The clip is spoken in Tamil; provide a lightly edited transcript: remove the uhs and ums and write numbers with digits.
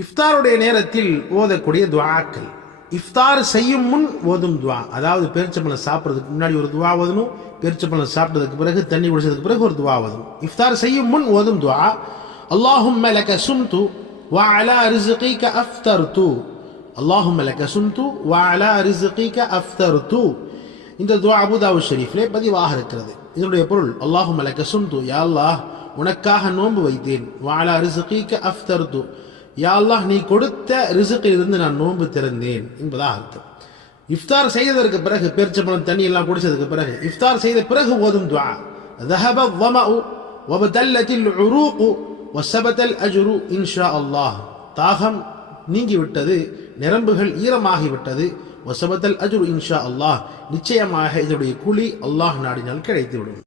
இஃப்தாருடைய நேரத்தில் ஓதக்கூடிய துஆக்கள். இஃப்தார் செய்யும் முன் ஓதும் துஆ, அதாவது பேரிச்சம்பழம் சாப்பிட்றதுக்கு முன்னாடி ஒரு துஆ ஓதணும், பேரிச்சம்பழம் சாப்பிட்டதுக்கு பிறகு தண்ணி குடிச்சதுக்கு பிறகு ஒரு துஆ ஓதணும். இஃப்தார் செய்யும் முன் ஓதும் துஆ, அல்லாஹும்ம லக சும்து வ அலா ரிஸ்கிக அஃப்தர்து, அல்லாஹும்ம லக சும்து வ அலா ரிஸ்கிக அஃப்தர்து. இந்த துஆ அபூ தாவூத் ஷரீஃபிலே பதிவாக இருக்கிறது. இதனுடைய பொருள், அல்லாஹும்ம லக சும்து, யா அல்லாஹ் உனக்காக நோன்பு வைத்தேன், வ அலா ரிஸ்கிக அஃப்தர்து, யா அல்லாஹ் நீ கொடுத்த ரிஸ்கிலிருந்து நான் நோன்பு திறந்தேன் என்பதாக அர்த்தம். இஃப்தார் செய்ததற்கு பிறகு, பேரிச்சம்பழம் தண்ணி எல்லாம் குடிச்சதுக்கு பிறகு, இஃப்தார் செய்த பிறகு ஓதும் துஆ, ذهب الظمأ وابتلت العروق وثبت الأجر إن شاء الله. தாகம் நீங்கிவிட்டது, நரம்புகள் ஈரமாகிவிட்டது, وثبت الأجر إن شاء الله, நிச்சயமாக இதனுடைய கூலி அல்லாஹ் நாடினால் கிடைத்துவிடும்.